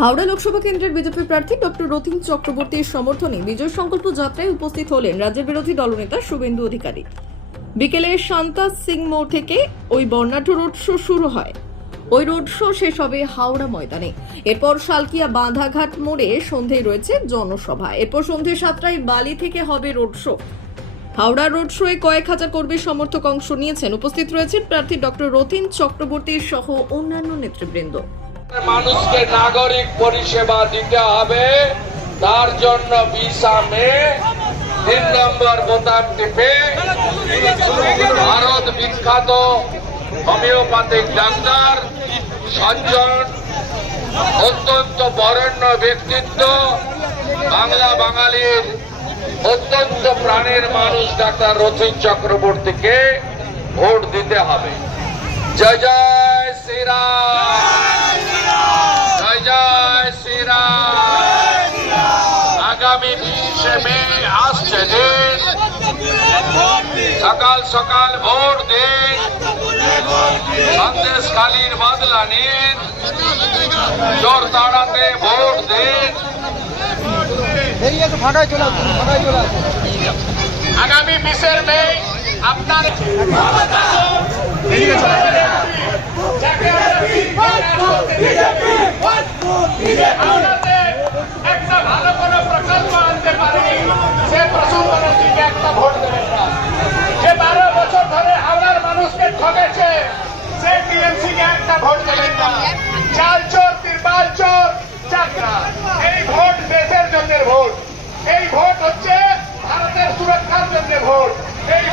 হাওড়া লোকসভা কেন্দ্রের বিজেপি প্রার্থী ডক্টর রথিন চক্রবর্তীর সমর্থনে বিজয় সংকল্প যাত্রায় উপস্থিত হলেন রাজ্যের বিরোধী দলনেতা শুভেন্দু অধিকারী। বিকেলে শান্তা সিং মোড় থেকে ওই বর্ণাঢ্য রোড শো শুরু হয়। ওই রোড শো শেষ হবে হাওড়া ময়দানে। এরপর শালকিয়া বাঁধাঘাট মোড়ে সন্ধেয় রয়েছে জনসভা। এরপর সন্ধে সাতটায় বালি থেকে হবে রোড শো। হাওড়া রোড শোয়ে কয়েক হাজার কর্মী সমর্থক অংশ নিয়েছেন। উপস্থিত রয়েছেন প্রার্থী ডক্টর রথিন চক্রবর্তী সহ অন্যান্য নেতৃবৃন্দ। মানুষকে নাগরিক পরিষেবা দিতে হবে। তার জন্য ভিসা মে, তিন নম্বর বোতাম টিপে। ভারত বিখ্যাত হোমিওপ্যাথিক ডাক্তার সজ্জন অত্যন্ত বরেণ্য ব্যক্তিত্ব। বাংলা বাঙালির অত্যন্ত প্রাণের মানুষ ডাক্তার রথিন চক্রবর্তীকে ভোট দিতে হবে। জয় জয় শ্রীরাম জয় জয় শ্রীরাম আসছে সকাল সকাল ভোট দিন সন্দেশ খালির বদলা নিন জোর তাড়াতে ভোট দিন আগামী বিশের মে আপনার একটা সে টিএমসি কে একটা ভোট দেবেন না। চাল চোর তিরপাল চোর চাকরা। এই ভোট দেশের জন্য ভোট। এই ভোট হচ্ছে ভারতের সুরক্ষার জন্য ভোট। এই